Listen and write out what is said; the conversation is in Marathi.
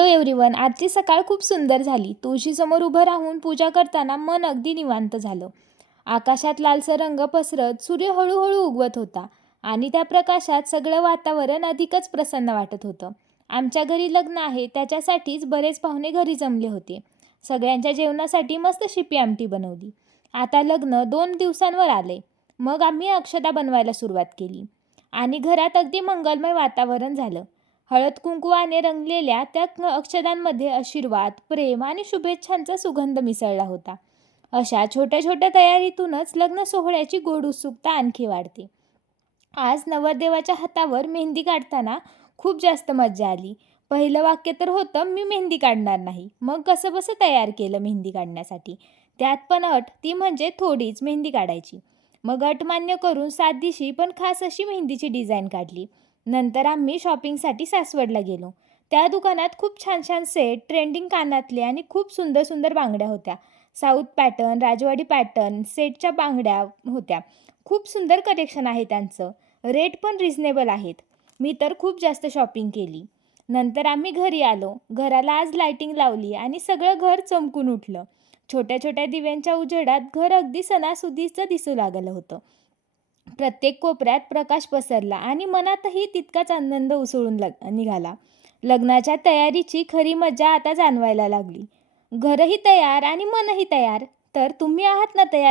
Hello everyone. आजची सकाळ खूप सुंदर झाली. तुळशीसमोर उभं राहून पूजा करताना मन अगदी निवांत झालं. आकाशात लालसर रंग पसरत सूर्य हळूहळू उगवत होता आणि त्या प्रकाशात सगळं वातावरण अधिकच प्रसन्न वाटत होतं. आमच्या घरी लग्न आहे त्याच्यासाठीच बरेच पाहुणे घरी जमले होते. सगळ्यांच्या जेवणासाठी मस्त शिपी आमटी बनवली. आता लग्न 2 दिवसांवर आले. मग आम्ही अक्षता बनवायला सुरुवात केली आणि घरात अगदी मंगलमय वातावरण झालं. हळद कुंकवाने रंगलेल्या त्या अक्षदांमध्ये आशीर्वाद, प्रेम आणि शुभेच्छांचा सुगंध मिसळला होता. अशा छोट्या छोट्या तयारीतूनच लग्न सोहळ्याची गोड उत्सुकता आणखी वाढते. आज नवरदेवाच्या हातावर मेहंदी काढताना खूप जास्त मज्जा आली. पहिलं वाक्य तर होतं, मी मेहंदी काढणार नाही. मग कसंबसं तयार केलं मेहंदी काढण्यासाठी. त्यात पण अट, ती म्हणजे थोडीच मेहंदी काढायची. मग अट मान्य करून साधीशी पण खास अशी मेहंदीची डिझाईन काढली. नंतर आम्ही शॉपिंगसाठी सासवडला गेलो. त्या दुकानात खूप छान छान सेट, ट्रेंडिंग कानातले आणि खूप सुंदर सुंदर बांगड्या होत्या. साऊथ पॅटर्न, राजवाडी पॅटर्न सेटच्या बांगड्या होत्या. खूप सुंदर कलेक्शन आहे त्यांचं. रेट पण रिझनेबल आहेत. मी तर खूप जास्त शॉपिंग केली. नंतर आम्ही घरी आलो. घराला आज लाइटिंग लावली आणि सगळं घर चमकून उठलं. छोट्या छोट्या दिव्यांच्या उजेडात घर अगदी सणासुदीचं दिसू लागलं होतं. प्रत्येक कोपऱ्यात प्रकाश पसरला आणि मनातही तितकाच आनंद उसळून निघाला. लग्नाच्या तयारीची खरी मजा आता जाणवायला लागली. घरही तयार आणि मनही तयार. तर तुम्ही आहात ना तयार?